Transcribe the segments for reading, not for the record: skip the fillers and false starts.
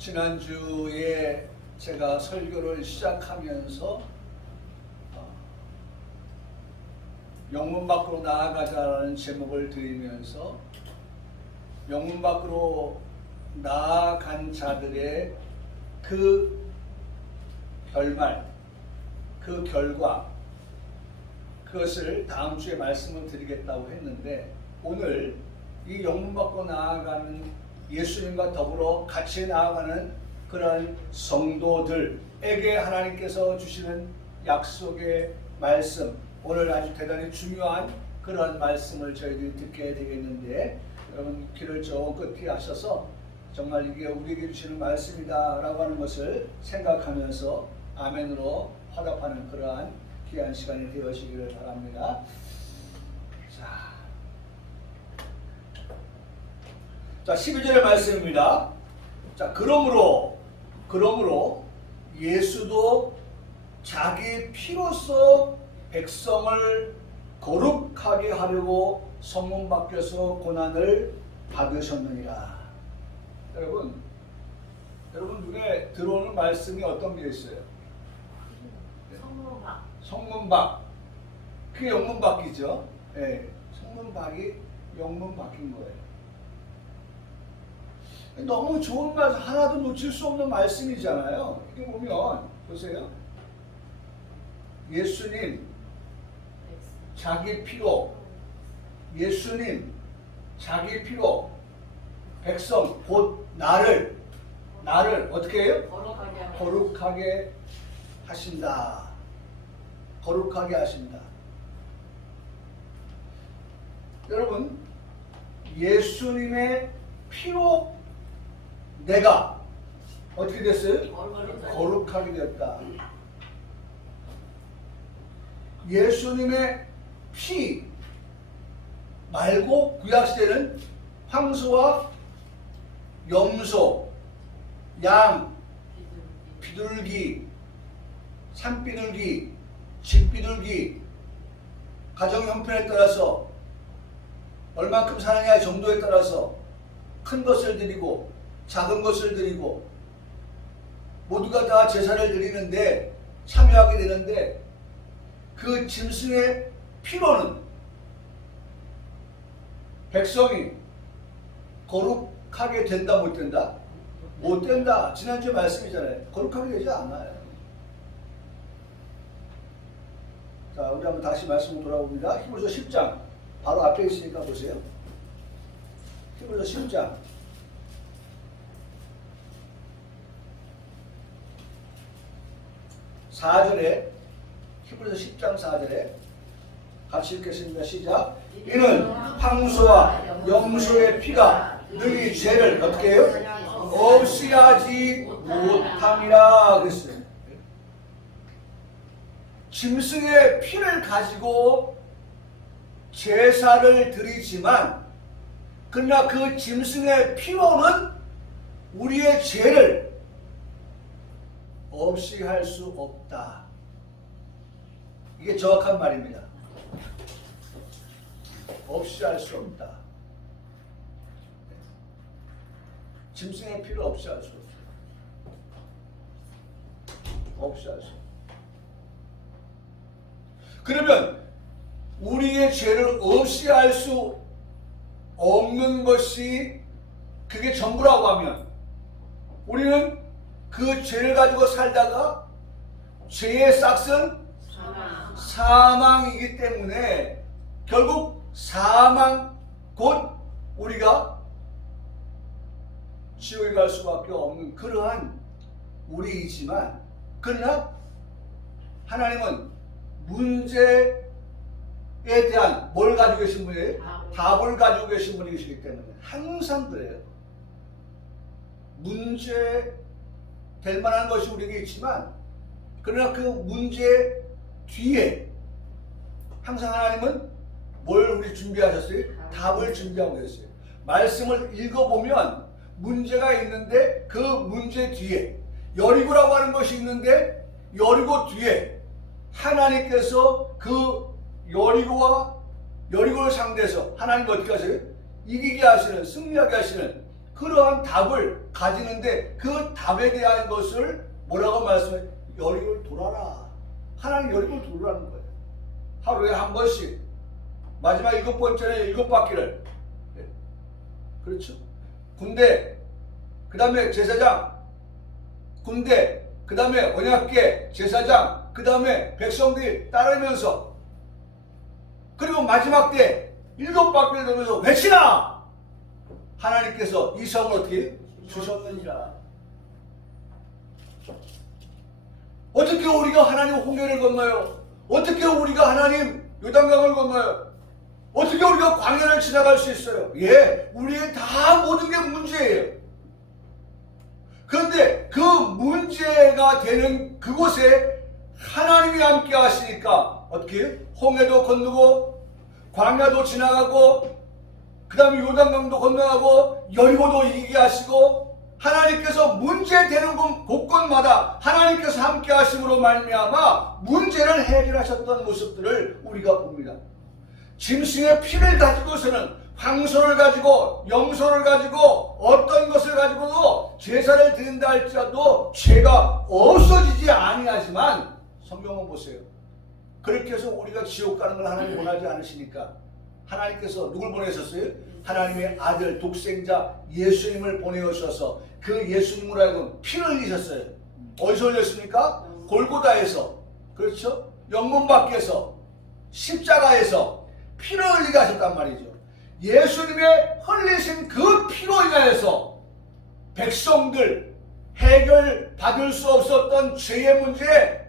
지난주에 제가 설교를 시작하면서 영문 밖으로 나아가자라는 제목을 드리면서 영문 밖으로 나아간 자들의 그 결말, 그 결과, 그것을 다음 주에 말씀을 드리겠다고 했는데, 오늘 이 영문 밖으로 나아가는 예수님과 더불어 같이 나아가는 그런 성도들에게 하나님께서 주시는 약속의 말씀, 오늘 아주 대단히 중요한 그런 말씀을 저희들이 듣게 되겠는데, 여러분 귀를 조금 피하셔서 정말 이게 우리에게 주시는 말씀이다 라고 하는 것을 생각하면서 아멘으로 화답하는 그러한 귀한 시간이 되어지기를 바랍니다. 자, 12절의 말씀입니다. 자, 그러므로 예수도 자기 피로써 백성을 거룩하게 하려고 성문 밖에서 고난을 받으셨느니라. 여러분 눈에 들어오는 말씀이 어떤 게 있어요? 성문밖. 성문밖. 그게 영문밖이죠. 네, 성문밖이 영문밖인 거예요. 너무 좋은 말씀, 하나도 놓칠 수 없는 말씀이잖아요. 이게 보면 보세요. 예수님 자기 피로, 예수님 자기 피로 백성 곧 나를 어떻게 해요? 거룩하게 하신다. 거룩하게 하신다. 여러분, 예수님의 피로 내가 어떻게 됐어요? 거룩하게 되었다. 예수님의 피 말고 구약시대는 황소와 염소, 양, 비둘기, 산비둘기, 집비둘기, 가정 형편에 따라서 얼만큼 사느냐의 정도에 따라서 큰 것을 드리고 작은 것을 드리고 모두가 다 제사를 드리는데 참여하게 되는데, 그 짐승의 피로는 백성이 거룩하게 된다 못 된다? 못 된다. 지난주에 말씀이잖아요. 거룩하게 되지 않아요. 자, 우리 한번 다시 말씀으로 돌아옵니다. 히브리서 10장 바로 앞에 있으니까 보세요. 히브리서 10장 4절에, 히브리서 10장 4절에 같이 읽겠습니다. 시작. 이는 황소와 염소의 피가 너희 죄를 어떻게 해요? 없이 하지 못함이라 그랬어요. 짐승의 피를 가지고 제사를 드리지만, 그러나 그 짐승의 피로는 우리의 죄를 없이 할 수 없다. 이게 정확한 말입니다. 없이 할 수 없다. 짐승의 피를 없이 할 수 없어요. 없이 할 수 없어요. 그러면 우리의 죄를 없이 할 수 없는 것이 그게 전부라고 하면, 우리는 그 죄를 가지고 살다가 죄의 싹은 사망이기 때문에 결국 사망, 곧 우리가 지옥에 갈 수밖에 없는 그러한 우리이지만, 그러나 하나님은 문제에 대한 뭘 가지고 계신 분이에요? 답을 가지고 계신 분이시기 때문에 항상 그래요. 문제 될 만한 것이 우리에게 있지만, 그러나 그 문제 뒤에 항상 하나님은 뭘 우리 준비하셨어요? 답을 준비하고 계셨어요. 말씀을 읽어보면 문제가 있는데 그 문제 뒤에 여리고라고 하는 것이 있는데, 여리고 뒤에 하나님께서 그 여리고를 상대해서 하나님 어떻게 하세요? 이기게 하시는, 승리하게 하시는 그러한 답을 가지는데 그 답에 대한 것을 뭐라고 말씀해? 여리고 돌아라. 하나님 여리고 돌아라는 거예요. 하루에 한 번씩. 마지막 7번째는 7바퀴를. 그렇죠. 군대, 그 다음에 제사장, 군대, 그 다음에 언약궤, 제사장, 그 다음에 백성들이 따르면서, 그리고 마지막 때 7바퀴를 돌면서 외치라! 하나님께서 이 성을 어떻게 주셨느니라. 어떻게 우리가 하나님 홍해를 건너요? 어떻게 우리가 하나님 요단강을 건너요? 어떻게 우리가 광야를 지나갈 수 있어요? 예, 우리의 다 모든 게 문제예요. 그런데 그 문제가 되는 그곳에 하나님이 함께 하시니까 어떻게 홍해도 건너고 광야도 지나가고 그 다음에 요단강도 건너가고 여리고도 이기게 하시고 하나님께서 문제 되는 곳곳마다 하나님께서 함께 하심으로 말미암아 문제를 해결하셨던 모습들을 우리가 봅니다. 짐승의 피를 가지고서는 황소를 가지고 영소를 가지고 어떤 것을 가지고도 제사를 드린다 할지라도 죄가 없어지지 아니하지만 성경은 보세요. 그렇게 해서 우리가 지옥 가는 걸 하나님 원하지 않으시니까 하나님께서 누굴 보내셨어요? 하나님의 아들 독생자 예수님을 보내오셔서 그 예수님으로 하여금 피를 흘리셨어요. 어디서 흘렸습니까? 골고다에서. 그렇죠? 영문 밖에서 십자가에서 피를 흘리게 하셨단 말이죠. 예수님의 흘리신 그 피로 인하여서 백성들 해결받을 수 없었던 죄의 문제,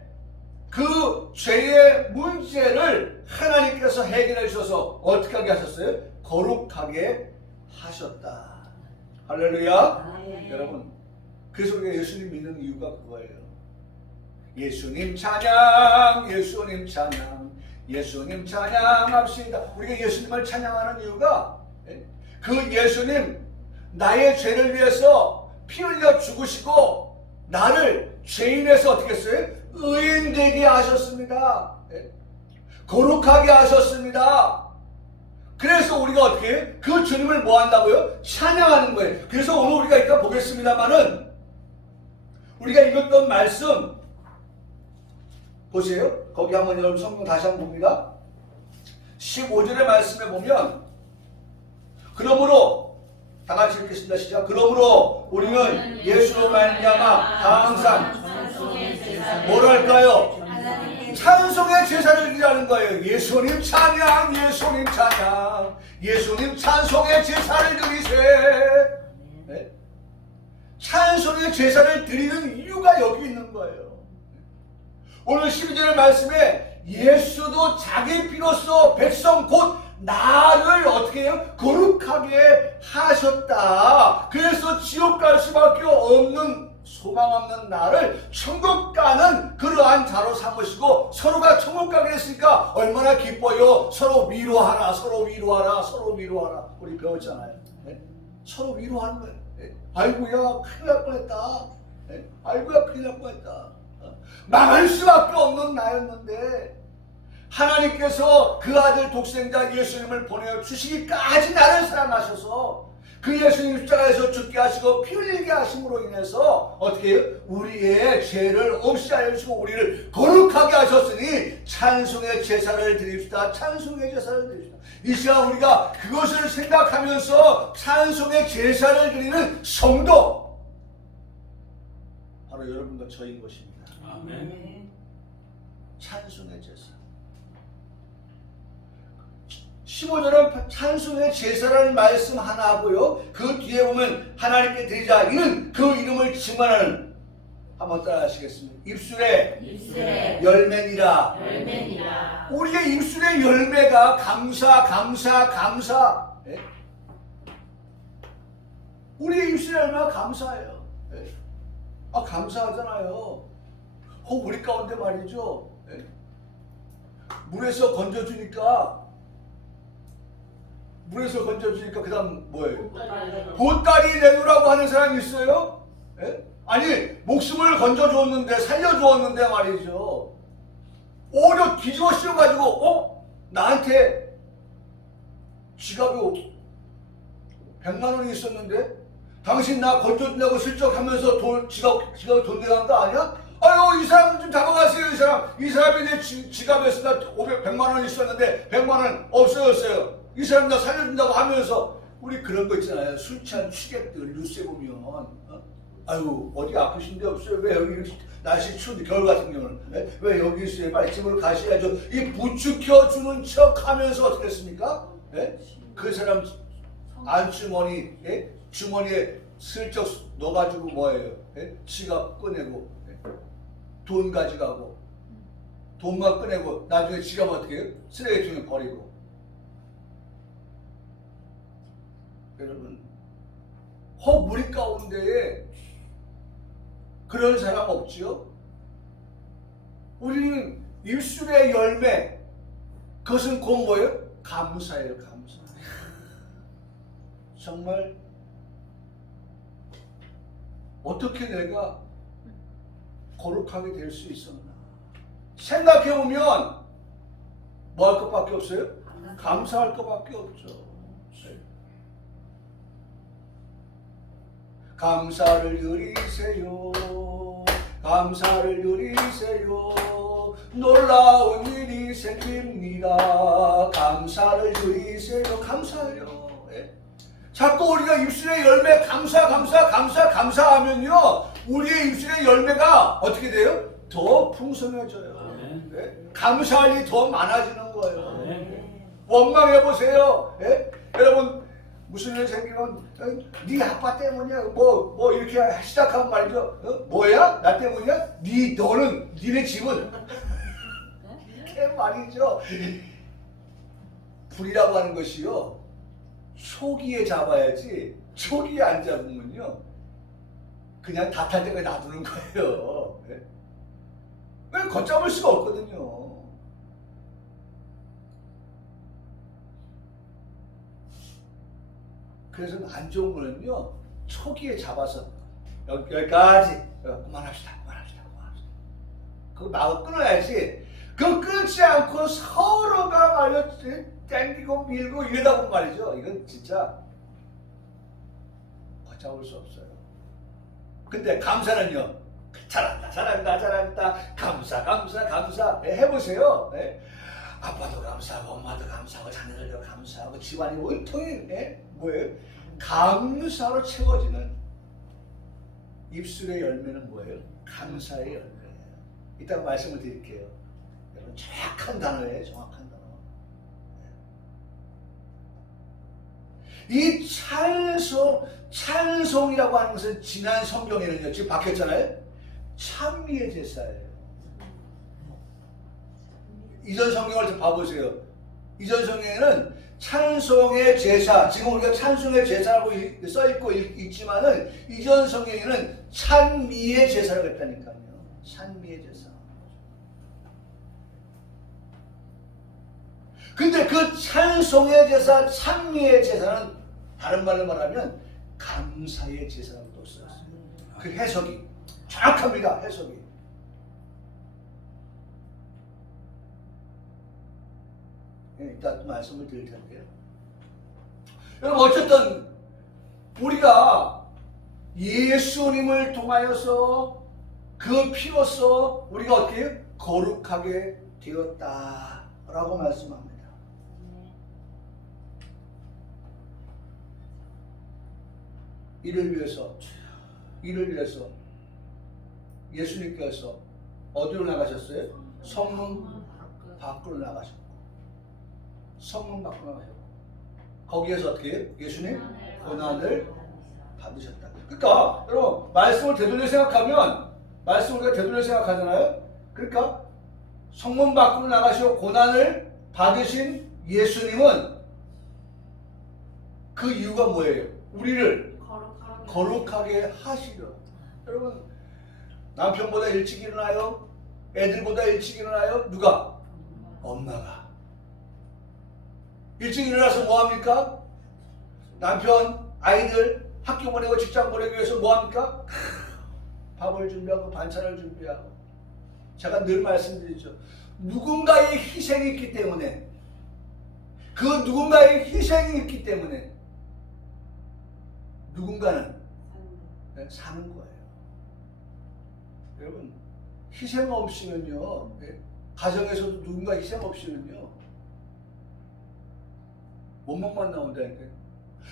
그 죄의 문제를 하나님께서 해결해 주셔서 어떻게 하게 하셨어요? 거룩하게 하셨다. 할렐루야. 여러분, 그래서 우리가 예수님 믿는 이유가 그거예요. 예수님 찬양, 예수님 찬양, 예수님 찬양합시다. 우리가 예수님을 찬양하는 이유가 그 예수님 나의 죄를 위해서 피 흘려 죽으시고 나를 죄인에서 어떻게 했어요? 의인 되게 하셨습니다. 거룩하게 하셨습니다. 그래서 우리가 어떻게 그 주님을 뭐 한다고요? 찬양하는 거예요. 그래서 오늘 우리가 이따 보겠습니다만은 우리가 읽었던 말씀 보세요. 거기 한번 여러분 성경 다시 한번 봅니다. 15절의 말씀에 보면 그러므로 다 같이 읽겠습니다. 시작. 그러므로 우리는 예수로 말미암아 항상 뭐랄까요? 찬송의 제사를 드리라는 거예요. 예수님 찬양, 예수님 찬양, 예수님 찬송의 제사를 드리세. 네? 찬송의 제사를 드리는 이유가 여기 있는 거예요. 오늘 12절의 말씀에 예수도 자기 피로써 백성 곧 나를 어떻게 해요? 거룩하게 하셨다. 그래서 지옥 갈 수밖에 없는 소망 없는 나를 천국 가는 그러한 자로 삼으시고 서로가 천국 가게 됐으니까 얼마나 기뻐요. 서로 위로하라, 서로 위로하라, 서로 위로하라. 우리 배웠잖아요. 네? 서로 위로하는 거예요. 네? 아이고야 큰일 날 뻔했다. 네? 아이고야 큰일 날 뻔했다. 망할 수밖에 없는 나였는데 하나님께서 그 아들 독생자 예수님을 보내주시기까지 나를 사랑하셔서 그 예수님 십자가에서 죽게 하시고 피 흘리게 하심으로 인해서 어떻게 해요? 우리의 죄를 없이 하여 주시고 우리를 거룩하게 하셨으니 찬송의 제사를 드립시다. 찬송의 제사를 드립시다. 이 시간 우리가 그것을 생각하면서 찬송의 제사를 드리는 성도 바로 여러분과 저인 것입니다. 아멘. 찬송의 제사. 15절은 찬송의 제사라는 말씀 하나 하고요. 그 뒤에 보면 하나님께 드리자 이는 그 이름을 증언하는 한번 따라 하시겠습니다. 입술에 열매니라. 우리의 입술의 열매가 감사. 예? 우리의 입술의 열매가 감사해요. 예? 아 감사하잖아요. 우리 가운데 말이죠. 예? 물에서 건져주니까 그 다음 뭐예요? 보따리 내놓으라고 하는 사람이 있어요? 예? 아니 목숨을 건져주었는데 살려주었는데 말이죠. 오히려 뒤집어 씌워가지고 나한테 지갑이 100만 원이 있었는데 당신 나 건져준다고 슬쩍 하면서 지갑 돈 내간 거 아니야? 아유, 이 사람 좀 잡아가세요. 이 사람이 내 지갑에서 나 100만 원 있었는데 100만 원 없어졌어요. 이 사람 나 살려준다고 하면서 우리 그런 거 있잖아요. 술 취한 취객들 뉴스에 보면 아유, 어디 아프신 데 없어요? 왜 여기 날씨 추운데 겨울 같은 경우는 왜 여기 있어요? 빨리 집으로 가셔야죠. 이 부추겨주는 척 하면서 어떻게 했습니까? 그 사람 안주머니 주머니에 슬쩍 넣어가지고 뭐예요? 지갑 꺼내고 돈 가져가고 돈만 꺼내고 나중에 지갑 어떻게 해요? 쓰레기통에 버리고. 여러분, 우리 가운데에 그런 사람 없지요? 우리는 입술의 열매, 그것은 곧 뭐예요? 감사예요, 감사. 정말 어떻게 내가 거룩하게 될 수 있었나? 생각해보면 뭐 할 것밖에 없어요? 감사할 것밖에 없죠. 감사를 드리세요. 감사를 드리세요. 놀라운 일이 생깁니다. 감사를 드리세요. 감사해요. 자꾸 우리가 입술의 열매 감사하면요, 우리의 입술의 열매가 어떻게 돼요? 더 풍성해져요. 감사할 일이 더 많아지는 거예요. 원망해보세요. 여러분, 무슨 일 생기면 네 아빠 때문이야. 뭐 이렇게 시작하면 말이죠. 뭐야? 나 때문이야? 니네 집은 이렇게 말이죠. 불이라고 하는 것이요, 초기에 잡아야지 초기에 안 잡으면요 그냥 다 탈 때까지 놔두는 거예요. 왜 걷잡을 수가 없거든요. 그래서 안 좋은 거는요, 초기에 잡아서 여기까지 그만합시다. 그거 마음 끊어야지. 그거 끊지 않고 서로가 말이야 땡기고 밀고 이러다 보면 말이죠, 이건 진짜 걷잡을 수 없어요. 근데 감사는요, 잘한다 감사 해보세요. 아빠도 감사하고 엄마도 감사하고 자녀들도 감사하고 집안이 온통이 뭐예요? 감사로 채워지는 입술의 열매는 뭐예요? 감사의 열매예요. 이따가 말씀을 드릴게요. 여러분, 정확한 단어예요. 정확한 단어. 이 찬송이라고 하는 것은 지난 성경에는요, 지금 박혔잖아요. 찬미의 제사예요. 이전 성경을 좀 봐보세요. 이전 성경에는 찬송의 제사, 지금 우리가 찬송의 제사라고 써있고 있지만은 이전 성경에는 찬미의 제사라고 했다니까요. 찬미의 제사. 근데 그 찬송의 제사, 찬미의 제사는 다른 말로 말하면 감사의 제사라고 또 써있어요. 그 해석이 정확합니다. 해석이. 이따 말씀을 드릴 텐데요. 여러분, 어쨌든 우리가 예수님을 통하여서 그 피로써 우리가 어떻게 거룩하게 되었다라고 말씀합니다. 이를 위해서 예수님께서 어디로 나가셨어요? 성문 밖으로 나가셨고, 성문 밖으로 나가셨고, 거기에서 어떻게 해요? 예수님 고난을 받으셨다. 그러니까 여러분, 말씀을 되돌려 생각하면, 말씀을 우리가 되돌려 생각하잖아요. 그러니까 성문 밖으로 나가시고 고난을 받으신 예수님은 그 이유가 뭐예요? 우리를 거룩하게 하시려. 여러분, 남편보다 일찍 일어나요? 애들보다 일찍 일어나요? 누가? 엄마가. 일찍 일어나서 뭐합니까? 남편, 아이들 학교 보내고 직장 보내기 위해서 뭐합니까? 밥을 준비하고 반찬을 준비하고. 제가 늘 말씀드리죠. 누군가의 희생이 있기 때문에, 그 누군가의 희생이 있기 때문에 누군가는 사는 거예요. 여러분, 희생 없이는요, 가정에서도 누군가 희생 없이는요, 원망만 나온다니까요.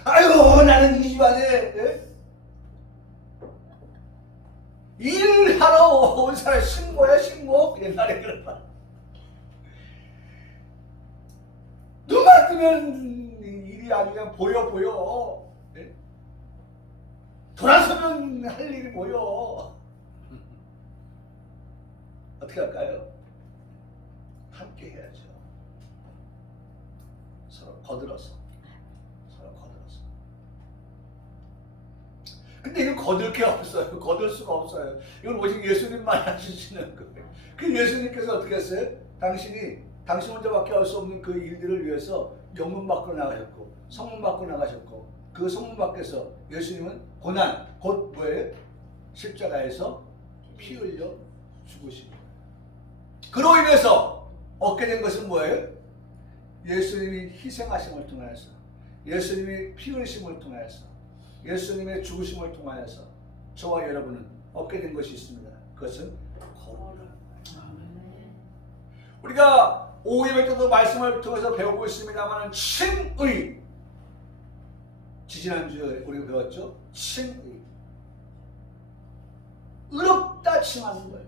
아유, 나는 이 집안에 일하러 온 사람 신고야, 신고. 옛날에 그런 말. 눈만 뜨면 일이 아주 그냥 보여. 돌아서면 할 일이 보여. 어떻게 할까요? 함께 해야죠. 서로 거들어서. 근데 이거 거들 게 없어요. 거들 수가 없어요. 이건 오직 예수님만 하시는 거예요. 그 예수님께서 어떻게 했어요? 당신 혼자밖에 할 수 없는 그 일들을 위해서 영문 밖으로 나가셨고, 성문 밖으로 나가셨고, 그 성문 밖에서 예수님은 고난, 곧 뭐예요? 십자가에서 피 흘려 죽으신 거예요. 그로 인해서 얻게 된 것은 뭐예요? 예수님이 희생하심을 통하여서, 예수님이 피 흘리심을 통하여서, 예수님의 죽으심을 통하여서 저와 여러분은 얻게 된 것이 있습니다. 그것은 거룩이라는 거예요. 우리가 오후 예배 때도 말씀을 통해서 배우고 있습니다만, 칭의, 지지난주에 우리가 배웠죠? 칭의, 의롭다 칭하는 거예요.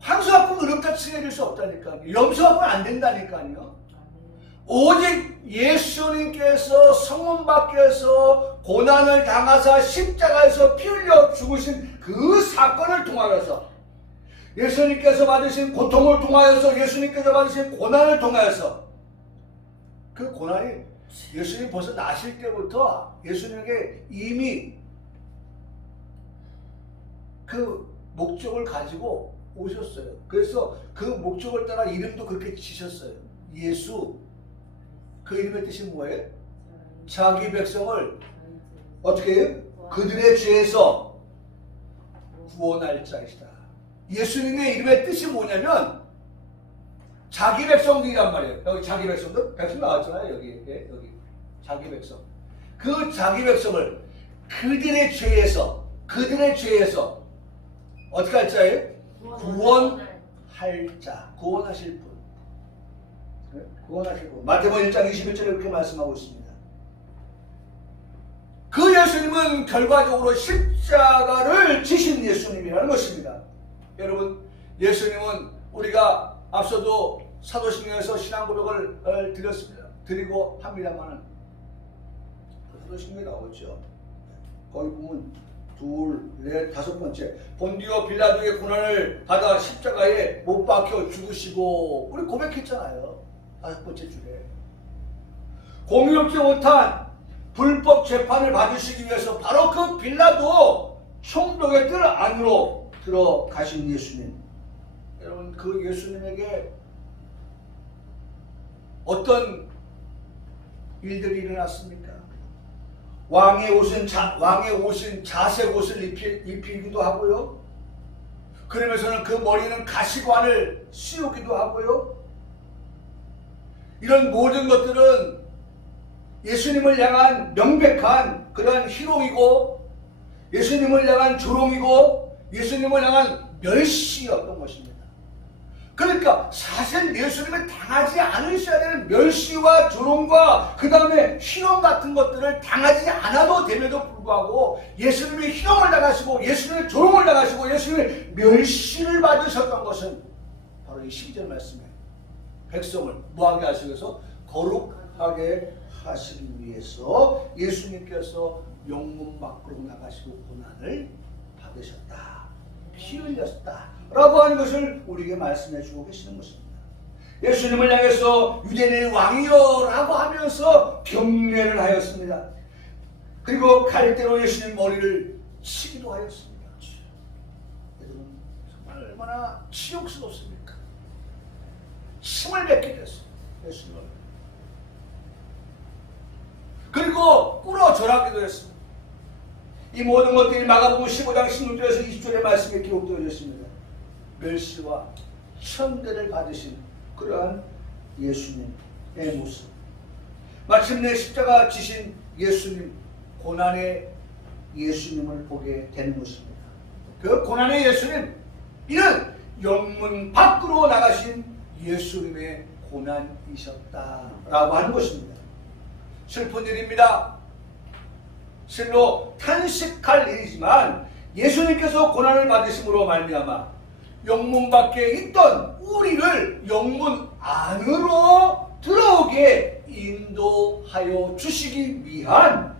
황소 갖고는 의롭다 칭해줄 수 없다니까요. 염소 갖고는 안 된다니까요. 오직 예수님께서 성문 밖에서 고난을 당하사 십자가에서 피 흘려 죽으신 그 사건을 통하여서, 예수님께서 받으신 고통을 통하여서, 예수님께서 받으신 고난을 통하여서, 그 고난이 예수님 벌써 나실 때부터 예수님에게 이미 그 목적을 가지고 오셨어요. 그래서 그 목적을 따라 이름도 그렇게 지셨어요. 예수. 그 이름의 뜻이 뭐예요? 자기 백성을 어떻게 해요? 그들의 죄에서 구원할 자이시다. 예수님의 이름의 뜻이 뭐냐면 자기 백성들이란 말이에요. 여기 자기 백성들? 백성 나왔잖아요. 여기 자기 백성. 그 자기 백성을 그들의 죄에서 어떻게 할 자예요? 구원할 자. 구원하실 분. 구원하시고 마태복음 1장 21절에 그렇게 말씀하고 있습니다. 그 예수님은 결과적으로 십자가를 지신 예수님이라는 것입니다. 여러분, 예수님은 우리가 앞서도 사도신경에서 신앙고백을 드리고 합니다만, 사도신경에 나오죠. 거기 보면 둘, 넷, 다섯 번째, 본디오 빌라도의 고난을 받아 십자가에 못 박혀 죽으시고, 우리 고백했잖아요. 다섯 번째 줄에 공의롭지 못한 불법 재판을 받으시기 위해서 바로 그 빌라도 총독의 뜰 안으로 들어가신 예수님. 여러분, 그 예수님에게 어떤 일들이 일어났습니까? 왕의 옷은 자색 옷을 입히기도 하고요. 그러면서는 그 머리는 가시관을 씌우기도 하고요. 이런 모든 것들은 예수님을 향한 명백한 그러한 희롱이고, 예수님을 향한 조롱이고, 예수님을 향한 멸시였던 것입니다. 그러니까 사실 예수님을 당하지 않으셔야 되는 멸시와 조롱과 그 다음에 희롱 같은 것들을 당하지 않아도 됨에도 불구하고 예수님이 희롱을 당하시고, 예수님의 조롱을 당하시고, 예수님의 멸시를 받으셨던 것은 바로 이 12절 말씀에 백성을 뭐하게 하시기 위해서? 거룩하게 하시기 위해서 예수님께서 영문 밖으로 나가시고 고난을 받으셨다, 피 흘렸다 라고 하는 것을 우리에게 말씀해 주고 계시는 것입니다. 예수님을 향해서 유대인의 왕이여 라고 하면서 경례를 하였습니다. 그리고 칼대로 예수님 머리를 치기도 하였습니다. 여러분, 정말 얼마나 치욕스럽습니까? 침을 뱉게 됐어요. 예수님을. 그리고 꿇어절하기도 했습니다. 이 모든 것들이 마가복음 15장 16절에서 20절의 말씀에 기록되어 있습니다. 멸시와 천대를 받으신 그러한 예수님의 모습. 마침내 십자가 지신 예수님, 고난의 예수님을 보게 되는 것입니다. 그 고난의 예수님, 이는 영문 밖으로 나가신 예수님의 고난이셨다라고 하는 것입니다. 슬픈 일입니다. 실로 탄식할 일이지만 예수님께서 고난을 받으심으로 말미암아 영문 밖에 있던 우리를 영문 안으로 들어오게 인도하여 주시기 위한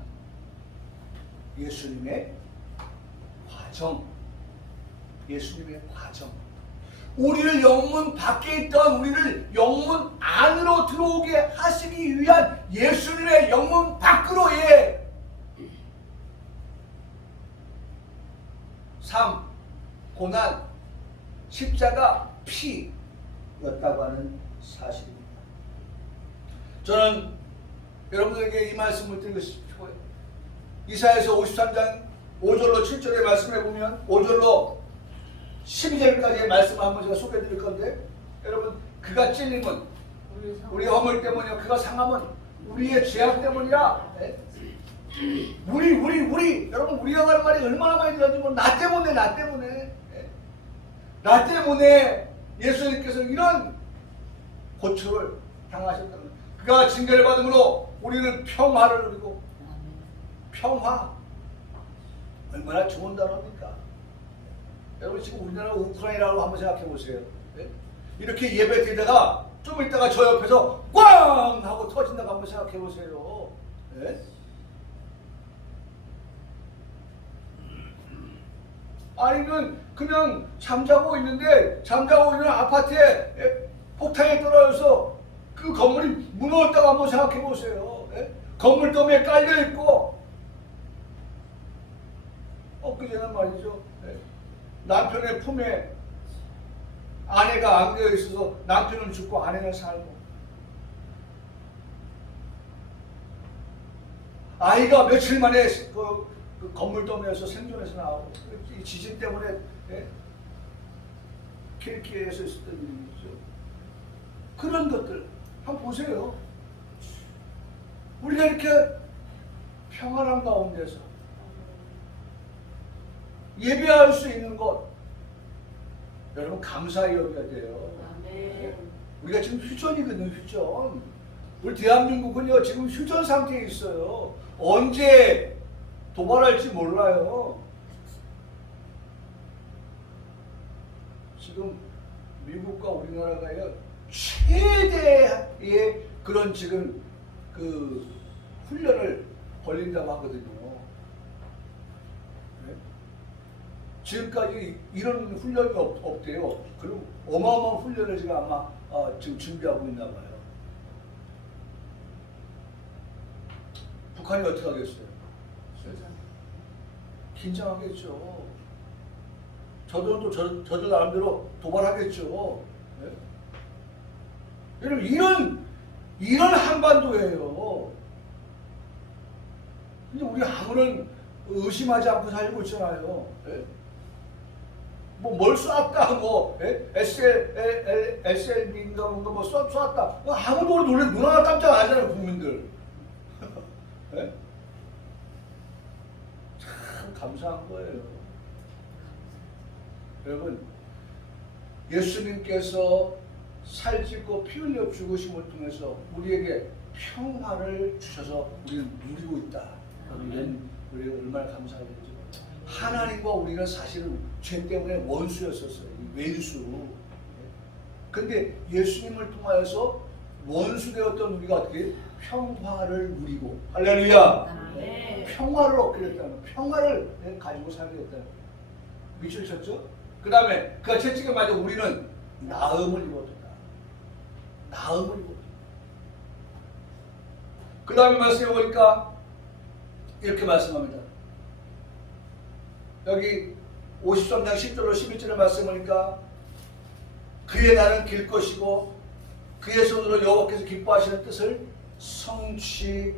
예수님의 과정, 예수님의 과정. 우리를 영문 밖에 있던 우리를 영문 안으로 들어오게 하시기 위한 예수님의 영문 밖으로의 삶, 고난, 십자가, 피였다고 하는 사실입니다. 저는 여러분들에게 이 말씀을 드리고 싶어요. 이사야서 53장 5절로 7절의 말씀에 보면 5절로 12절까지의 말씀을 한번 제가 소개해 드릴 건데, 여러분, 그가 찔림은 우리 허물 때문이요, 그가 상함은 우리의 죄악 때문이라. 우리 여러분, 우리가 하는 말이 얼마나 많이 들었지만 나 때문에 예수님께서 이런 고초를 당하셨다는 거예요. 그가 징계를 받음으로 우리는 평화를 누리고, 평화 얼마나 좋은 단어입니까? 여러분, 지금 우리나라 우크라이나로 한번 생각해 보세요. 이렇게 예배 드리다가 좀 있다가 저 옆에서 꽝 하고 터진다고 한번 생각해 보세요. 아니면 그냥 잠자고 있는 아파트에 폭탄이 떨어져서 그 건물이 무너졌다고 한번 생각해 보세요. 건물 더미에 깔려 있고, 엊그제는 말이죠, 남편의 품에 아내가 안겨 있어서 남편은 죽고 아내는 살고, 아이가 며칠 만에 그 건물 더미에서 생존해서 나오고, 이 지진 때문에 킬키에서 있었던 일이죠. 그런 것들 한번 보세요. 우리가 이렇게 평안한 가운데서 예배할 수 있는 것, 여러분 감사히 여겨야 돼요. 우리가 지금 휴전이거든요. 휴전. 우리 대한민국은요 지금 휴전 상태에 있어요. 언제 도발할지 몰라요. 지금 미국과 우리나라가요 최대의 그런 지금 그 훈련을 벌린다고 하거든요. 지금까지 이런 훈련이 없대요. 그리고 어마어마한 훈련을 지금 아마 지금 준비하고 있나 봐요. 북한이 어떻게 하겠어요? 긴장하겠죠. 저들도 저들 나름대로 도발하겠죠. 여러분, 이런 한반도예요. 근데 우리 아무런 의심하지 않고 살고 있잖아요. 뭘 쐈다, SLB인가 뭔가 쐈다. 아무도 눈 하나 깜짝 안 하잖아요, 국민들. 참 감사한 거예요. 여러분, 예수님께서 살찌고 피 흘려 죽으심을 통해서 우리에게 평화를 주셔서 우리는 누리고 있다. 우리가 얼마나 감사하겠죠. 하나님과 우리가 사실은 죄 때문에 원수였었어요. 왼수. 근데 예수님을 통하여서 원수되었던 우리가 어떻게 평화를 누리고, 할렐루야. 평화를 얻게 됐다는, 평화를 가지고 살게 됐다는. 미치셨죠? 그 다음에 그가 채찍에 맞아 우리는 나음을 입었다. 나음을 입었다. 그 다음에 말씀해 보니까 이렇게 말씀합니다. 여기 53장 10절로 11절의 말씀하니까 그의 날은 길 것이고 그의 손으로 여호와께서 기뻐하시는 뜻을 성취하리로다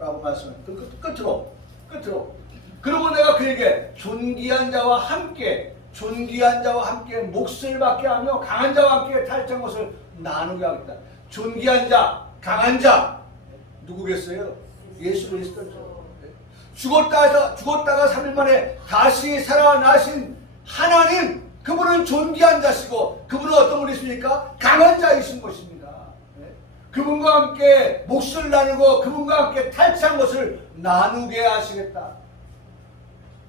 라고 말씀합니다. 끝으로 그리고 내가 그에게 존귀한 자와 함께 몫을 받게 하며 강한 자와 함께 탈취한 것을 나누게 하겠다. 존귀한 자, 강한 자 누구겠어요? 예수 그리스도죠. 죽었다가 3일 만에 다시 살아나신 하나님, 그분은 존귀한 자시고 그분은 어떤 분이십니까? 강한 자이신 것입니다. 그분과 함께 몫을 나누고 그분과 함께 탈취한 것을 나누게 하시겠다.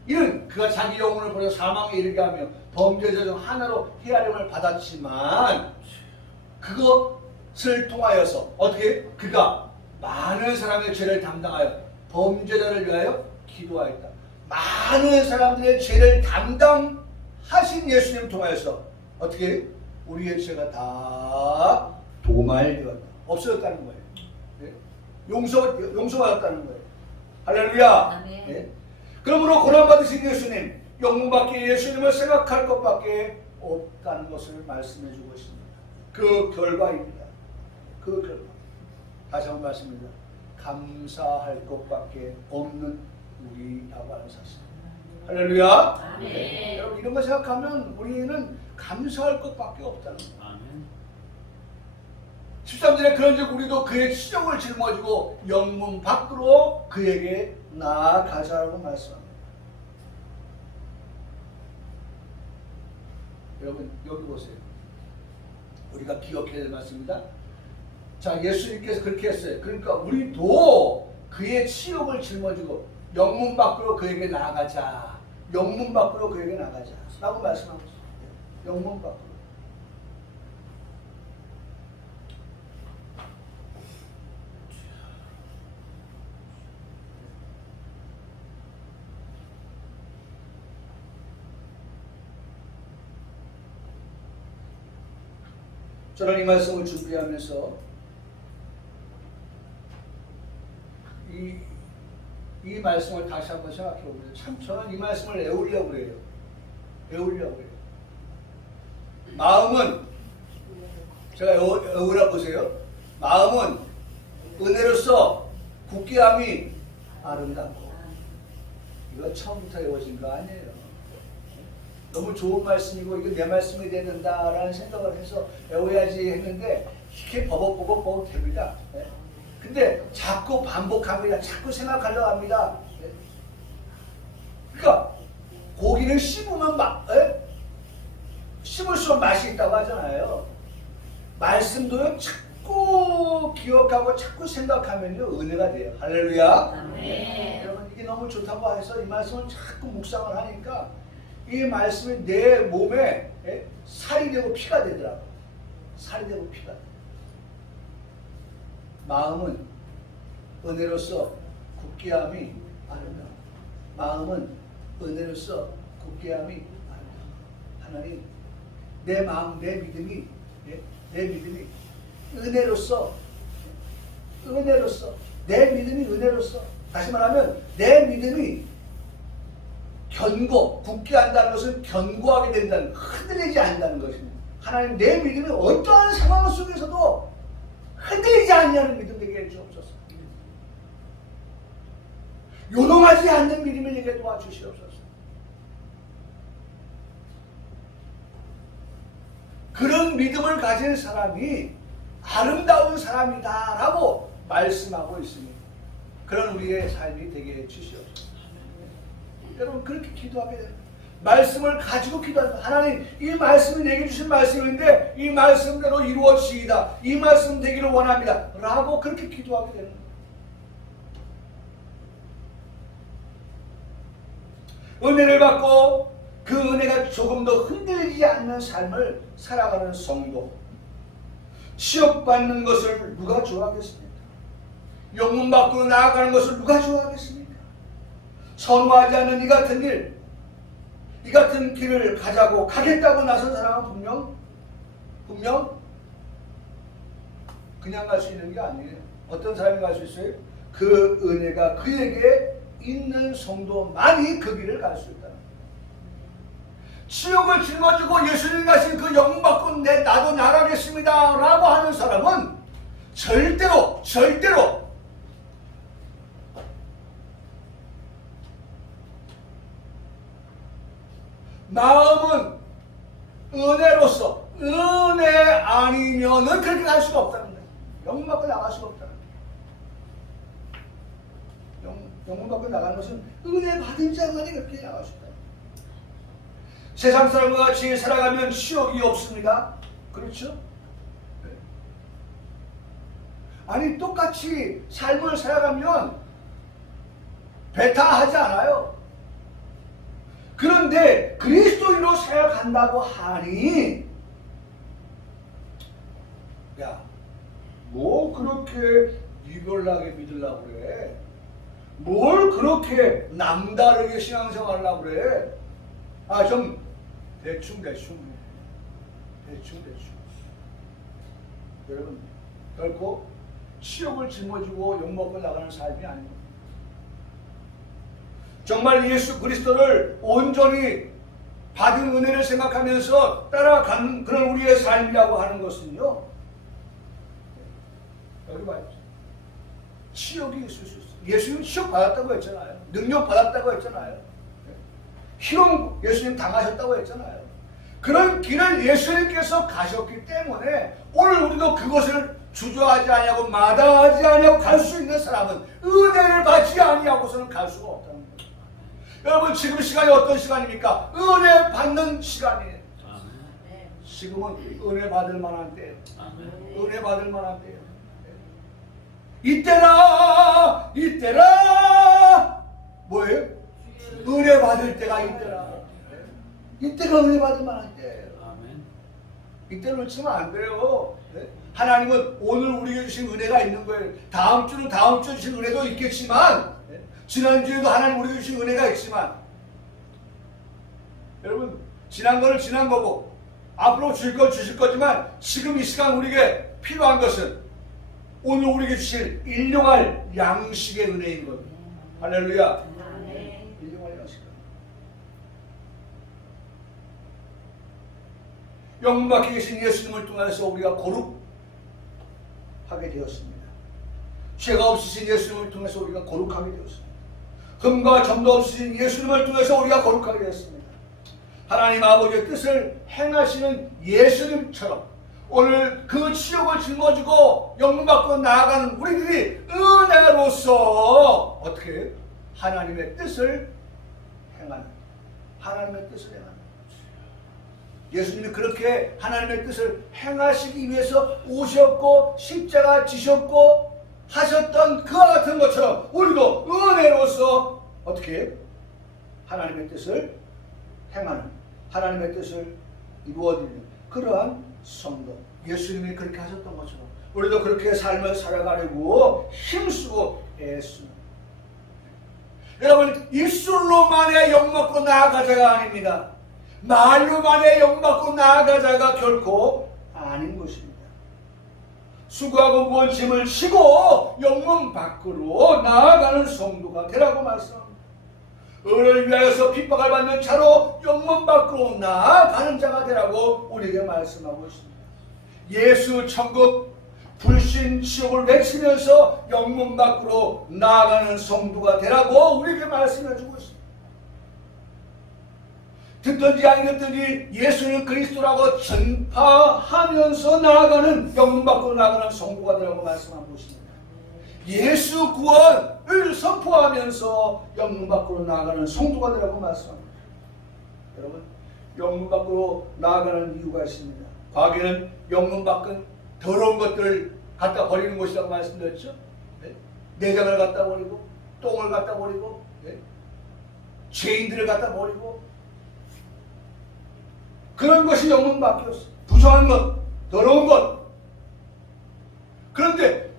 이는 그가 자기 영혼을 버려 사망에 이르게 하며 범죄자 중 하나로 헤아림을 받았지만 그것을 통하여서 어떻게? 그가 많은 사람의 죄를 담당하여 범죄자를 위하여 기도하였다. 많은 사람들의 죄를 담당하신 예수님을 통하여서 어떻게? 우리의 죄가 다 도말되었다. 없어졌다는 거예요. 네? 용서받았다는 거예요. 할렐루야. 네? 그러므로 고난받으신 예수님, 영문밖에 예수님을 생각할 것밖에 없다는 것을 말씀해 주고 있습니다. 그 결과입니다. 그 결과. 다시 한번 말씀입니다. 감사할 것밖에 없는 우리라고 하는 사실. 할렐루야. 네. 여러분 이런 거 생각하면 우리는 감사할 것밖에 없다는 거예요. 13절에 그런즉 우리도 그의 치욕을 짊어지고 영문 밖으로 그에게 나아가자라고 말씀합니다. 여러분 여기 보세요. 우리가 기억해야 될 말씀입니다. 자, 예수님께서 그렇게 했어요. 그러니까 우리도 그의 치욕을 짊어지고 영문 밖으로 그에게 나아가자. 영문 밖으로 그에게 나가자 라고 말씀하고 있어요. 영문 밖으로. 저는 이 말씀을 준비하면서 이 말씀을 다시 한번 생각해 보세요. 참 저는 이 말씀을 외우려고 그래요. 마음은 제가 외우라 보세요. 마음은 은혜로서 굳게함이 아름답고. 이거 처음부터 외워진 거 아니에요. 너무 좋은 말씀이고 이거 내 말씀이 된다라는 생각을 해서 외워야지 했는데 이렇게 버벅 됩니다. 근데 자꾸 반복합니다. 자꾸 생각하려고 합니다. 그러니까 고기는 씹으면 씹을수록 맛이 있다고 하잖아요. 말씀도요 자꾸 기억하고 자꾸 생각하면요 은혜가 돼요. 할렐루야. 네. 여러분 이게 너무 좋다고 해서 이 말씀을 자꾸 묵상을 하니까 이 말씀이 내 몸에 살이 되고 피가 되더라고요. 살이 되고 피가 돼요. 마음은 은혜로서 굳게함이 아름다워. 마음은 은혜로서 굳게함이 아름다워. 하나님, 내 마음, 내 믿음이 은혜로서 내 믿음이 은혜로서 다시 말하면 내 믿음이 굳게 한다는 것은 견고하게 된다는, 흔들리지 않는다는 것입니다. 하나님, 내 믿음이 어떠한 상황 속에서도 흔들리지 않냐는 믿음 되게 해주옵소서. 요동하지 않는 믿음을 내게 도와주시옵소서. 그런 믿음을 가진 사람이 아름다운 사람이다라고 말씀하고 있습니다. 그런 우리의 삶이 되게 해주시옵소서. 여러분 그렇게 기도하게 됩니다. 말씀을 가지고 기도합니다. 하나님, 이 말씀이 내게 주신 말씀인데 이 말씀대로 이루어지이다. 이 말씀 되기를 원합니다. 라고 그렇게 기도하게 되는 거예요. 은혜를 받고 그 은혜가 조금 더 흔들리지 않는 삶을 살아가는 성도. 취업받는 것을 누가 좋아하겠습니까? 영문 밖으로 나아가는 것을 누가 좋아하겠습니까? 선호하지 않는 이 같은 길, 이 같은 길을 가겠다고 나선 사람은 분명 그냥 갈 수 있는 게 아니에요. 어떤 사람이 갈 수 있어요? 그 은혜가 그에게 있는 성도만이 그 길을 갈 수 있다. 치욕을 짊어지고 예수님 가신 그 영문 받고 나도 나가겠습니다 라고 하는 사람은 절대로 마음은 은혜로서 은혜 아니면은 그렇게 갈 수가 없다는 거예요. 영문 받고 나갈 수가 없다는 거예요. 영문 밖으로 나가는 것은 은혜 받은 자만이 그렇게 나갈 수 있다. 세상 사람과 같이 살아가면 치욕이 없습니다. 그렇죠? 네. 아니 똑같이 삶을 살아가면 배타하지 않아요. 그런데 그리스도인으로 살아간다고 하니 야, 뭐 그렇게 유별나게 믿으려고 그래? 뭘 그렇게 남다르게 신앙생활 하려고 그래? 아, 좀 대충 여러분, 결코 치욕을 짊어지고 욕먹고 나가는 삶이 아닙니다. 정말 예수 그리스도를 온전히 받은 은혜를 생각하면서 따라가는 그런 우리의 삶이라고 하는 것은요, 여기 봐요. 치욕이 있을 수 있어요. 예수님 치욕 받았다고 했잖아요. 능력 받았다고 했잖아요. 희롱 예수님 당하셨다고 했잖아요. 그런 길을 예수님께서 가셨기 때문에 오늘 우리도 그것을 주저하지 아니하고 마다하지 아니하고 갈 수 있는 사람은 은혜를 받지 아니하고서는 갈 수가 없다는 거예요. 여러분 지금 시간이 어떤 시간입니까? 은혜 받는 시간이에요. 지금은 은혜 받을 만한 때예요. 은혜 받을 만한 때예요. 이때라 뭐예요? 은혜 받을 때가 이때라. 이때가 은혜 받을 만한 때예요. 이때를 놓치면 안 돼요. 하나님은 오늘 우리에게 주신 은혜가 있는 거예요. 다음 주는 다음 주에 주신 은혜도 있겠지만, 지난주에도 하나님 우리에게 주신 은혜가 있지만, 여러분 지난 거는 지난 거고 앞으로 주실 건 주실 거지만 지금 이 시간 우리에게 필요한 것은 오늘 우리에게 주실 일용할 양식의 은혜인 겁니다. 할렐루야. 일용할 양식. 영문 밖에 계신 예수님을 통해서 우리가 거룩하게 되었습니다. 죄가 없으신 예수님을 통해서 우리가 거룩하게 되었습니다. 흠과 점도 없으신 예수님을 통해서 우리가 거룩하게 되었습니다. 하나님 아버지의 뜻을 행하시는 예수님처럼 오늘 그 치욕을 짊어지고 영문 밖으로 나아가는 우리들이 은혜로서 어떻게 하나님의 뜻을 행하는, 하나님의 뜻을 행하는, 예수님이 그렇게 하나님의 뜻을 행하시기 위해서 오셨고 십자가 지셨고 하셨던 그와 같은 것처럼 우리도 은혜로서 어떻게 하나님의 뜻을 행하는, 하나님의 뜻을 이루어드리는 그러한 성도, 예수님이 그렇게 하셨던 것처럼 우리도 그렇게 삶을 살아가려고 힘쓰고 애쓰는, 여러분 입술로만의 욕먹고 나아가자가 아닙니다. 말로만의 욕먹고 나아가자가 결코 아닌 것입니다. 수고하고 무거운 짐을 지고 영문 밖으로 나아가는 성도가 되라고 말씀합니다. 은혜를 위하여서 핍박을 받는 자로 영문 밖으로 나아가는 자가 되라고 우리에게 말씀하고 있습니다. 예수 천국 불신 지옥을 외치면서 영문 밖으로 나아가는 성도가 되라고 우리에게 말씀해주고 있습니다. 듣든지 안 듣든지 예수는 그리스도라고 전파하면서 나아가는 영문 밖으로 나아가는 성도가 되라고 말씀하고 있습니다. 예수 구원을 선포하면서 영문 밖으로 나아가는 성도가 되라고 말씀합니다. 여러분, 영문 밖으로 나아가는 이유가 있습니다. 과거에는 영문 밖은 더러운 것들을 갖다 버리는 곳이라고 말씀드렸죠. 내장을 갖다 버리고 똥을 갖다 버리고 죄인들을 갖다 버리고 그런 것이 영문 밖이었어요. 부정한 것, 더러운 것. 그런데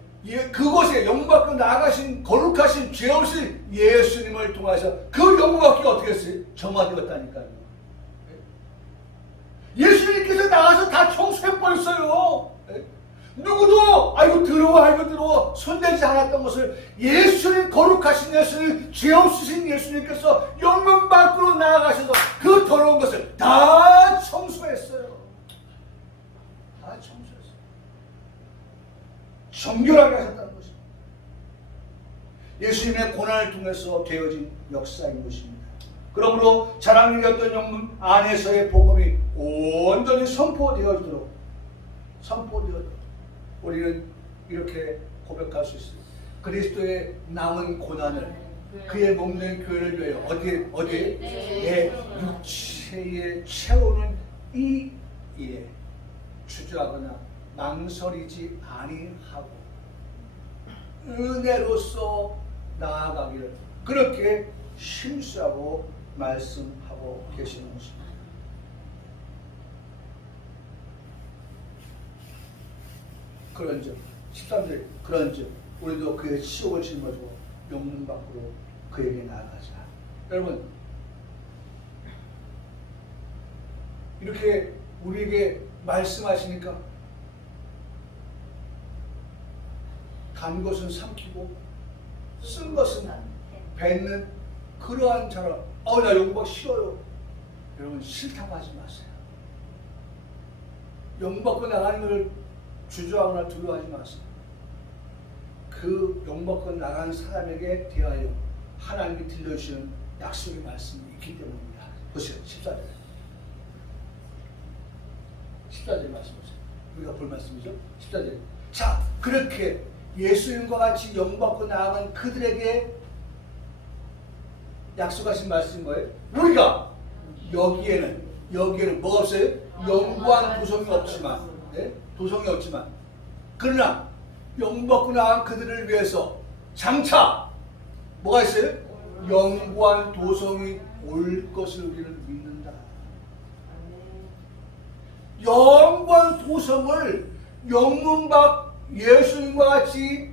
그곳에 영문 밖으로 나아가신 거룩하신 죄 없으신 예수님을 통해서 그 영문 밖이 어떻게 했어요? 정화되었다니까요. 예수님께서 나가서 다 청소해버렸어요. 누구도 아이고 더러워 손대지 않았던 것을 예수님, 거룩하신 예수님, 죄 없으신 예수님께서 영문 밖으로 나아가셔서 그 더러운 것을 다 청소했어요. 다 청소했어요. 정결하게 하셨다는 것입니다. 예수님의 고난을 통해서 되어진 역사인 것입니다. 그러므로 자랑이었던 영문 안에서의 복음이 온전히 선포되어지도록 우리는 이렇게 고백할 수 있습니다. 그리스도의 남은 고난을 그의 몸된 교회를 위하여 어디에 내 육체에 채우는 이 일에 주저하거나 망설이지 아니하고 은혜로서 나아가기를 그렇게 심수하고 말씀하고 계시는 것입니다. 그런즉 13절 그런즉 우리도 그의 치욕을 짊어지고 영문 밖으로 그에게 나아가자. 여러분 이렇게 우리에게 말씀하시니까 단 것은 삼키고 쓴 것은 뱉는 그러한 자라. 나 영광 싫어요. 여러분 싫다고 하지 마세요. 영받고 나가는 것을 주저하거나 두려워하지 마세요. 그 영받고 나가는 사람에게 대하여 하나님이 들려주시는 약속의 말씀이 있기 때문입니다. 보세요. 14절. 14절 말씀 보세요. 우리가 볼 말씀이죠. 14절. 자, 그렇게 예수님과 같이 영받고 나아간 그들에게 약속하신 말씀인 거예요. 우리가 여기에는 뭐가 없어요? 영광 도성이 없지만, 네? 도성이 없지만, 그러나 영받고 나아간 그들을 위해서 장차 뭐가 있어요? 영광 도성이 올 것을 우리는 믿는다. 영광 도성을 영문 밖 예수님과 같이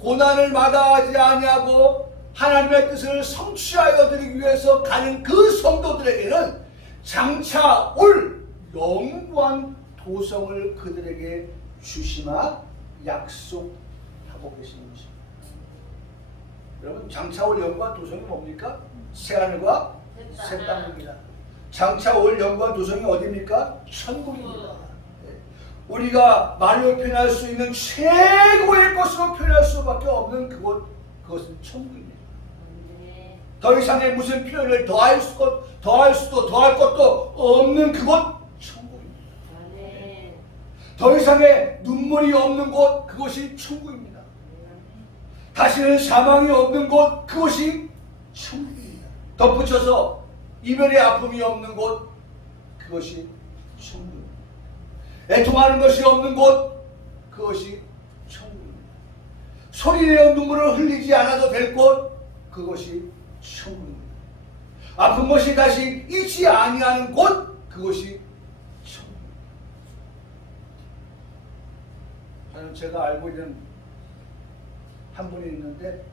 고난을 마다하지 아니하고 하나님의 뜻을 성취하여 드리기 위해서 가는 그 성도들에게는 장차 올 영광 도성을 그들에게 주시마 약속하고 계시는 것입니다. 여러분 장차 올 영광 도성이 뭡니까? 새하늘과 새 땅입니다. 장차 올 영광 도성이 어디입니까? 천국입니다. 우리가 말로 표현할 수 있는 최고의 것으로 표현할 수밖에 없는 그것은 천국입니다. 더 이상의 무슨 표현을 더할 것도 없는 그곳 천국입니다. 더 이상의 눈물이 없는 곳 그것이 천국입니다. 다시는 사망이 없는 곳 그것이 천국입니다. 덧붙여서 이별의 아픔이 없는 곳 그것이 천국입니다. 애통하는 것이 없는 곳 그것이 천국입니다. 소리내어 눈물을 흘리지 않아도 될 곳 그것이 천국입니다. 아픈 것이 다시 잊지 아니하는 곳 그것이 천국입니다. 저는 제가 알고 있는 한 분이 있는데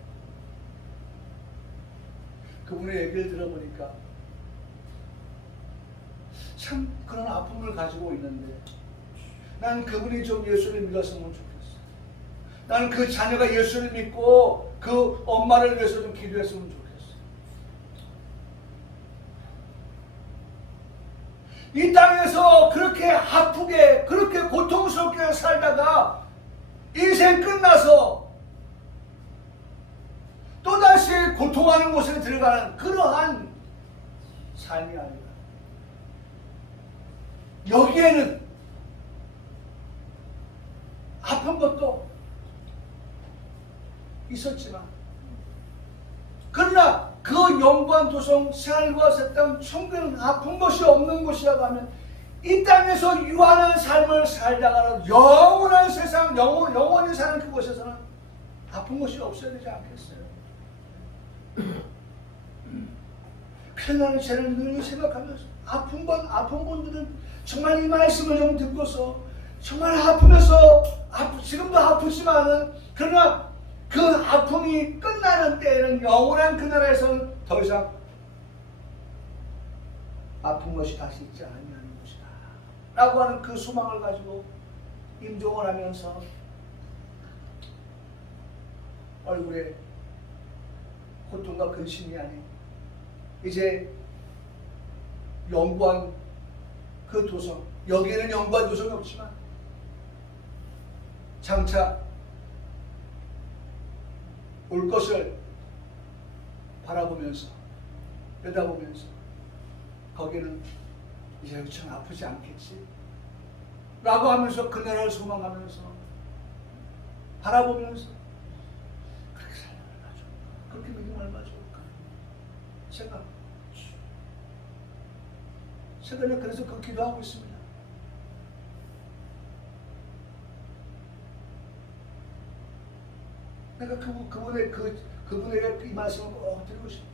그분의 얘기를 들어보니까 참 그런 아픔을 가지고 있는데 난 그분이 좀 예수를 믿었으면 좋겠어. 나는 그 자녀가 예수를 믿고 그 엄마를 위해서 좀 기도했으면 좋겠어. 이 땅에서 그렇게 아프게 그렇게 고통스럽게 살다가 인생 끝나서 또다시 고통하는 곳에 들어가는 그러한 삶이 아니라 여기에는 아픈 것도 있었지만 그러나 그 영광 도성 새하늘과 새 땅 천국은 아픈 것이 없는 곳이라고 하면 이 땅에서 유한한 삶을 살다가는 영원한 세상 영원히 사는 그곳에서는 아픈 것이 없어야 되지 않겠어요? 그래서 나는 쟤를 늘 생각하면서 아픈 분들은 정말 이 말씀을 좀 듣고서 정말 아프면서 지금도 아프지만은 그러나 그 아픔이 끝나는 때에는 영원한 그 나라에서는 더 이상 아픈 것이 다시 있지 아니하는 것이다 라고 하는 그 소망을 가지고 임종을 하면서 얼굴에 고통과 근심이 아닌 이제 영광 그 도성 여기에는 영광 도성이 없지만 장차 올 것을 바라보면서 내다보면서 거기는 이제 참 아프지 않겠지 라고 하면서 그날을 소망하면서 바라보면서 그렇게 믿으면 얼마나 좋을까? 최근에 그래서 그 기도하고 있습니다. 내가 그분에게 이 말씀을 꼭 드리고 싶어요.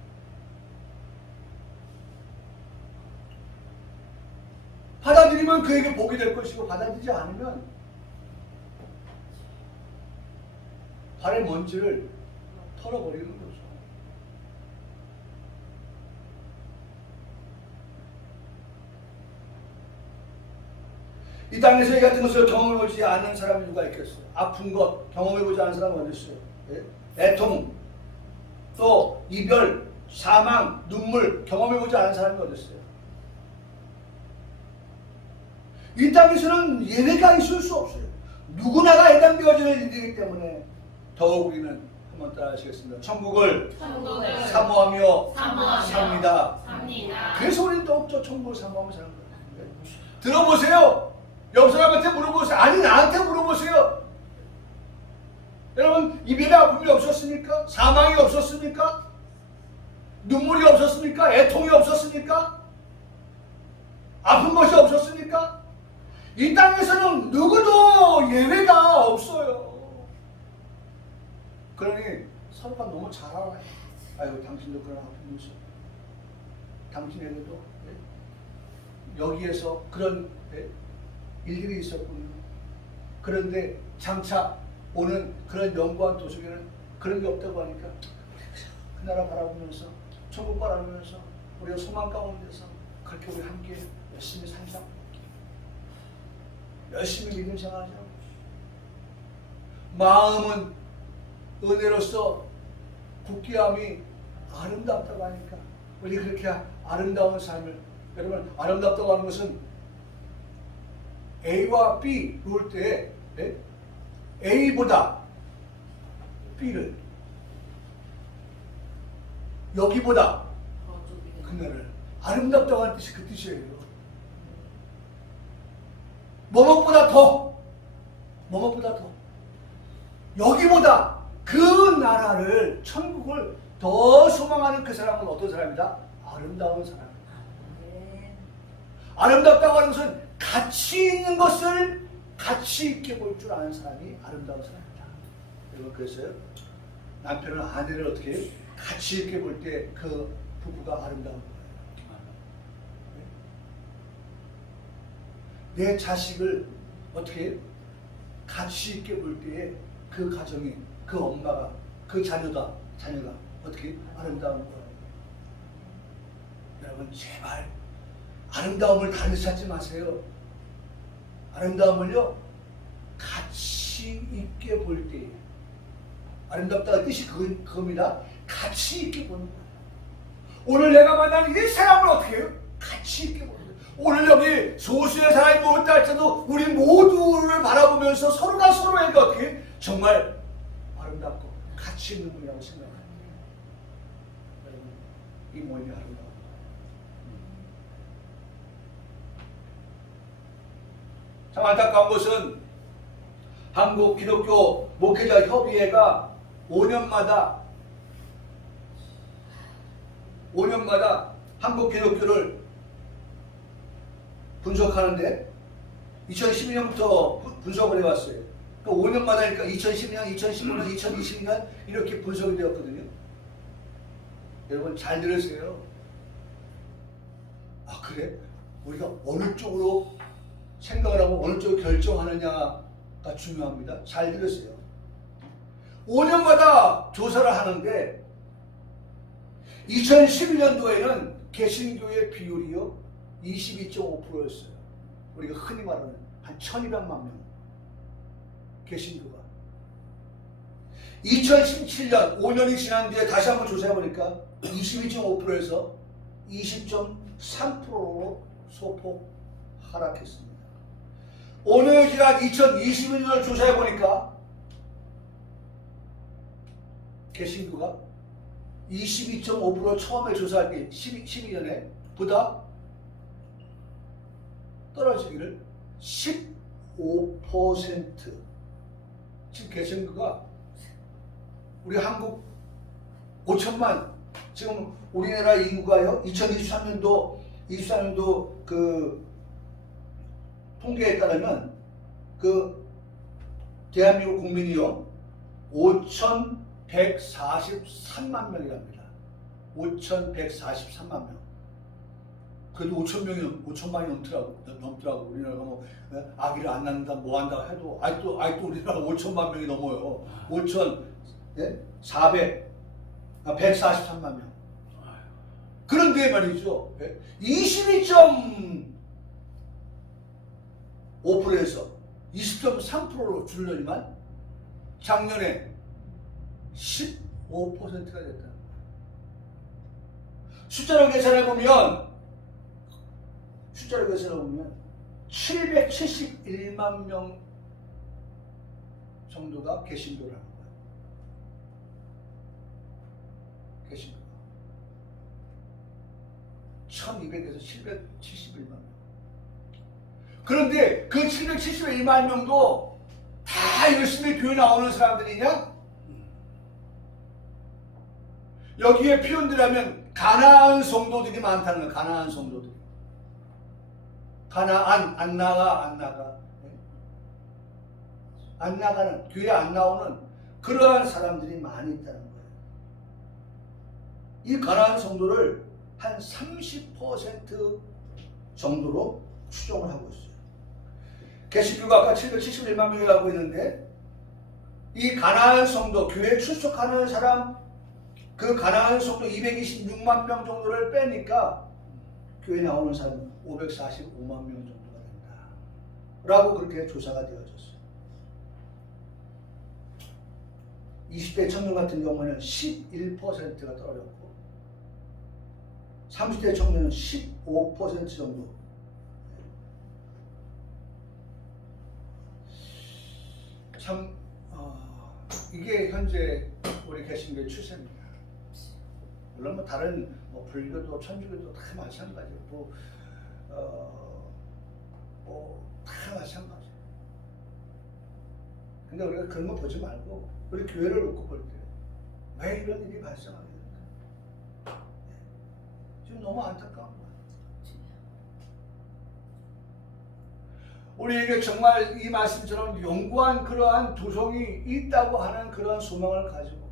받아들이면 그에게 복이 될 것이고, 받아들이지 않으면 발의 먼지를 털어버리는 거죠. 이 땅에서 이 같은 것을 경험해보지 않는 사람이 누가 있겠어요? 아픈 것 경험해보지 않은 사람은 어디 있어요? 애통, 또 이별, 사망, 눈물 경험해보지 않은 사람이 어디 있어요? 이 땅에서는 예외가 있을 수 없어요. 누구나가 해당되어지는 일이기 때문에 더욱 우리는 한번 따라 하시겠습니다. 천국을 사모하며 삽니다. 그래서 우리는 더욱더 천국을 사모하며 사는 거예요. 들어보세요. 옆 사람한테 물어보세요. 아니, 나한테 물어보세요. 여러분, 이별의 아픔이 없었습니까? 사망이 없었습니까? 눈물이 없었습니까? 애통이 없었습니까? 아픈 것이 없었습니까? 이 땅에서는 누구도 예외가 없어요. 그러니 서로가 너무 잘 알아요. 아이고, 당신도 그런 아픔이 있어. 당신에게도 여기에서 그런 일들이 있었군요. 그런데 장차 오는 그런 영광 도속에는 그런 게 없다고 하니까 그 나라 바라보면서, 천국 바라보면서, 우리가 소망 가운데서 그렇게 우리 함께 열심히 살자. 열심히 믿음 생활하자. 마음은 은혜로서 굳게함이 아름답다고 하니까 우리 그렇게 아름다운 삶을, 여러분, 아름답다고 하는 것은 A와 B 놓을 때 A보다 B를, 여기보다 그녀를 아름답다고 하는 뜻이 그 뜻이에요. 뭐뭇보다 더, 여기보다 그 나라를, 천국을 더 소망하는 그 사람은 어떤 사람이다? 아름다운 사람이다. 아름답다고 하는 것은 가치 있는 것을 가치 있게 볼 줄 아는 사람이 아름다운 사람이다. 여러분, 그래서요, 남편은 아내를 어떻게 가치 있게 볼 때 그 부부가 아름다운 거예요. 내 자식을 어떻게 가치 있게 볼 때에 그 가정이, 그 엄마가, 그 자녀가 어떻게 아름다운 거예요. 여러분, 제발 아름다움을 다른 데 찾지 마세요. 아름다움을요, 가치 있게 볼 때, 아름답다는 뜻이 그겁니다. 가치 있게 보는 거예요. 오늘 내가 만나는 이 사람을 어떻게 해요? 가치 있게 보는 거예요. 오늘 여기 소수의 사람이 모였다 할지라도 우리 모두를 바라보면서 서로가 서로에게 어떻게 정말 아름답고 가치 있는 분이라고 생각합니다. 여러분, 이 모임이 아름다워요. 참 안타까운 것은 한국 기독교 목회자 협의회가 5년마다 한국 기독교를 분석하는데 2012년부터 분석을 해왔어요. 그 5년마다니까 2012년, 2015년, 2022년 이렇게 분석이 되었거든요. 여러분, 잘 들으세요. 아, 그래? 우리가 어느 쪽으로 생각을 하고 어느 쪽을 결정하느냐가 중요합니다. 잘 들으세요. 5년마다 조사를 하는데 2011년도에는 개신교의 비율이요 22.5%였어요. 우리가 흔히 말하는 한 1200만 명 개신교가. 2017년 5년이 지난 뒤에 다시 한번 조사해보니까 22.5%에서 20.3%로 소폭 하락했습니다. 오늘 지난 2021년을 조사해보니까 개신교가 22.5% 처음에 조사할 때 12년에 보다 떨어지기를 15%. 지금 개신교가 우리 한국 5천만. 지금 우리나라 인구가요 2023년도 그 통계에 따르면 그 대한민국 국민이요 5,143만 명이랍니다. 5,143만 명. 그래도 5천만이 넘더라고. 우리나라가 뭐 아기를 안 낳는다 뭐 한다 해도 아직도 우리나라가 5천만 명이 넘어요. 143만 명. 그런데 말이죠. 22.5%에서 20.3%로 줄려지만 작년에 15%가 됐다. 숫자로 계산해 보면 771만 명 정도가 개신교를 하는 거예요. 개신교. 1200에서 771만 명. 그런데 그 771만 명도 다 열심히 교회 나오는 사람들이냐? 여기에 표현들하면 가나안 성도들이 많다는 거예요. 가나안 성도들. 가나안, 안 나가는, 교회 안 나오는 그러한 사람들이 많이 있다는 거예요. 이 가나안 성도를 한 30% 정도로 추정을 하고 있어요. 개신교가 아까 771만 명이라고 했는데 이 가나안 성도, 교회에 출석하는 사람, 그 가나안 성도 226만 명 정도를 빼니까 교회 나오는 사람은 545만 명 정도가 된다 라고 그렇게 조사가 되어졌어요. 20대 청년 같은 경우는 11%가 떨어졌고 30대 청년은 15% 정도. 참 이게 현재 우리 개신교의 추세입니다. 물론 뭐 다른 뭐 불교도 천주교도 다 마찬가지고 다 마찬가지. 근데 우리가 그런 거 보지 말고 우리 교회를 놓고 볼 때 왜 이런 일이 발생하게 될까? 지금 너무 안타까운 거야. 우리에게 정말 이 말씀처럼 영구한 그러한 도성이 있다고 하는 그러한 소망을 가지고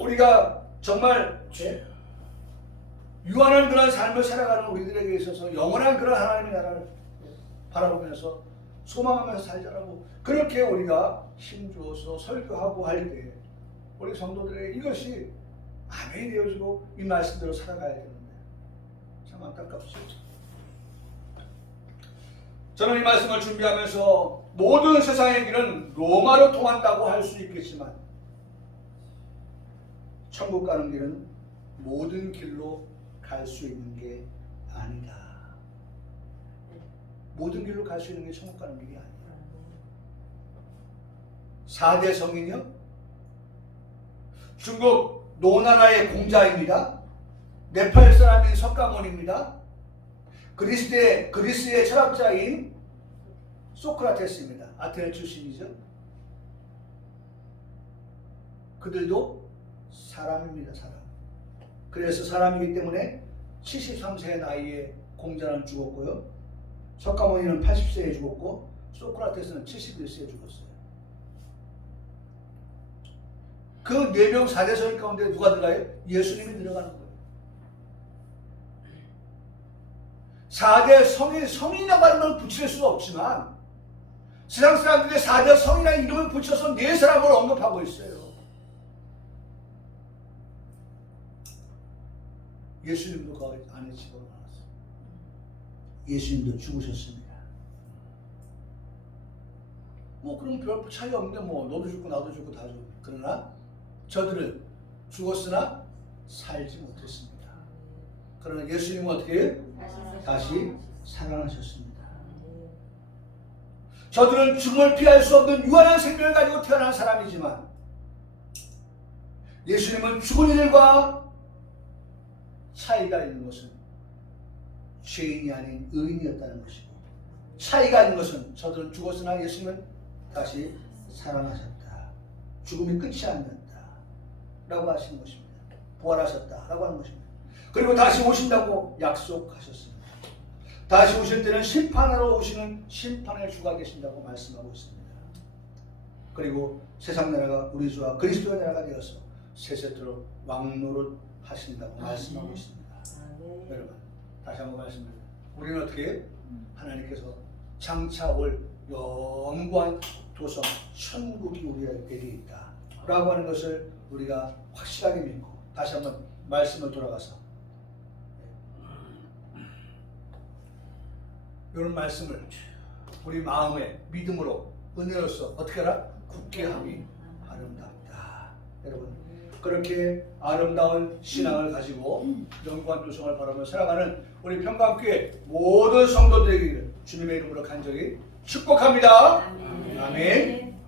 우리가 정말 유한한 그런 삶을 살아가는 우리들에게 있어서 영원한 그런 하나님의 나라를 바라보면서 소망하면서 살자라고 그렇게 우리가 힘주어서 설교하고 할 때 우리 성도들에게 이것이 아멘이 되어지고 이 말씀대로 살아가야 되는데 참 안타깝습니다. 저는 이 말씀을 준비하면서 모든 세상의 길은 로마로 통한다고 할 수 있겠지만 천국 가는 길은 모든 길로 갈 수 있는 게 아니다. 모든 길로 갈 수 있는 게 천국 가는 길이 아니야. 4대 성인이요? 중국 노나라의 공자입니다. 네팔 사람인 석가모니입니다. 그리스의 철학자인 소크라테스입니다. 아테네 출신이죠. 그들도 사람입니다. 사람. 그래서 사람이기 때문에 73세의 나이에 공자는 죽었고요. 석가모니는 80세에 죽었고 소크라테스는 71세에 죽었어요. 그 4명 4대 성인 가운데 누가 들어가요? 예수님이 들어가는 거예요. 4대 성인이라고 하는 걸 붙일 수는 없지만 세상 사람들이 4대 성이라는 이름을 붙여서 4사람을 언급하고 있어요. 예수님도 그 안에 집어넣었어요. 예수님도 죽으셨습니다. 뭐 그럼 별 차이 없는데 뭐 너도 죽고 나도 죽고 다 죽고. 그러나 저들은 죽었으나 살지 못했습니다. 그러나 예수님은 어떻게 해요? 다시 살아나셨습니다. 저들은 죽음을 피할 수 없는 유한한 생명을 가지고 태어난 사람이지만 예수님은 죽은 일과 차이가 있는 것은 죄인이 아닌 의인이었다는 것이고 차이가 있는 것은 저들은 죽었으나 예수님은 다시 살아나셨다. 죽음이 끝이 아니었다. 라고 하시는 것입니다. 부활하셨다라고 하는 것입니다. 그리고 다시 오신다고 약속하셨습니다. 다시 오실 때는 심판하러 오시는 심판의 주가 계신다고 말씀하고 있습니다. 그리고 세상 나라가 우리 주와 그리스도의 나라가 되어서 세세토록 왕노릇 하신다고 말씀하고 있습니다. 여러분 다시 한번 말씀드립니다. 우리는 어떻게 하나님께서 장차 올 영원한 도성 천국이 우리에게 있다 라고 하는 것을 우리가 확실하게 믿고 다시 한번 말씀을 돌아가서 이런 말씀을 우리 마음의 믿음으로 은혜로서 어떻게 하라? 굳게 함이 아름답다. 여러분 그렇게 아름다운 신앙을 가지고 영광 도성을 바라며 살아가는 우리 평강교회 모든 성도들에게 주님의 이름으로 간절히 축복합니다. 아멘.